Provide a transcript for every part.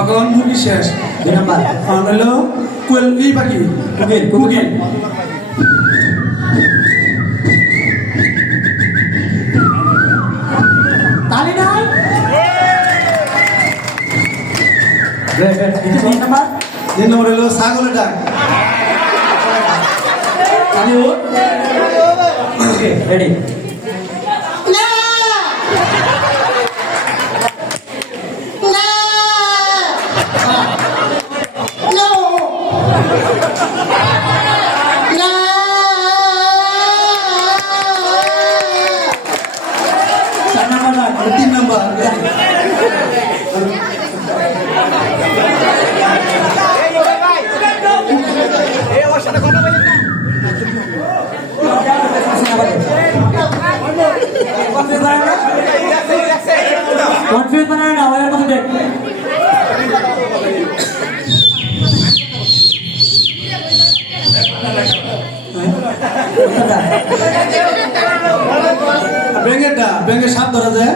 এখন মুরগি শেষ। 2 নাম্বার হলো কোয়েল পাখি কুকিল কুকিল। তালি নাই। 3 নাম্বার 3 নম্বর হলো ছাগলের ডাক। তালি ওর ওকে রেডি তিন নম্বর কনফিউজ বানায় না ওর মধ্যে দেখ ব্যাঙের সাপ ধরা যায়।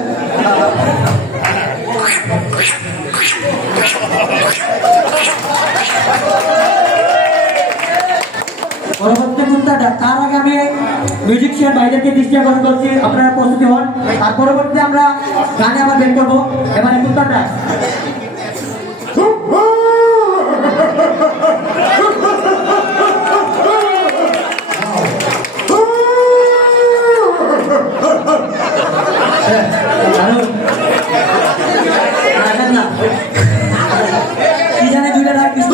পরবর্তী মুদ্রাটা তার আগে আমি মিউজিশিয়ান ভাইদেরকে দৃষ্টি আকর্ষণ করছি, আপনারা প্রস্তুতি হন। তার পরবর্তী আমরা গানে আবার বের করবো। এবারে মুদ্রাটা কি জানে দুইটা ডাক দিচ্ছ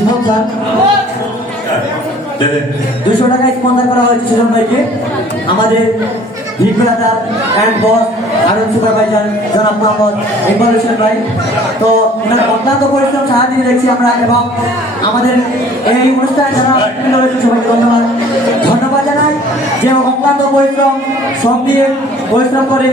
স্পন্সর 200 টাকা স্পন্সর করা হয়েছে সুজন ভাইকে, আমাদের বিগ ব্রাদার অ্যান্ড বস আরন সুপারভাইজার জনাব মোহাম্মদ ইকবাল হোসেন ভাই। তো ওনার অত্যন্ত পরিশ্রম সাহায্য দেখছি আমরা, এবং আমাদের এই অনুষ্ঠানে যারা রয়েছে সবাইকে ধন্যবাদ জানাই যে অক্লান্ত পরিশ্রম শ্রম দিয়ে পরিশ্রম করে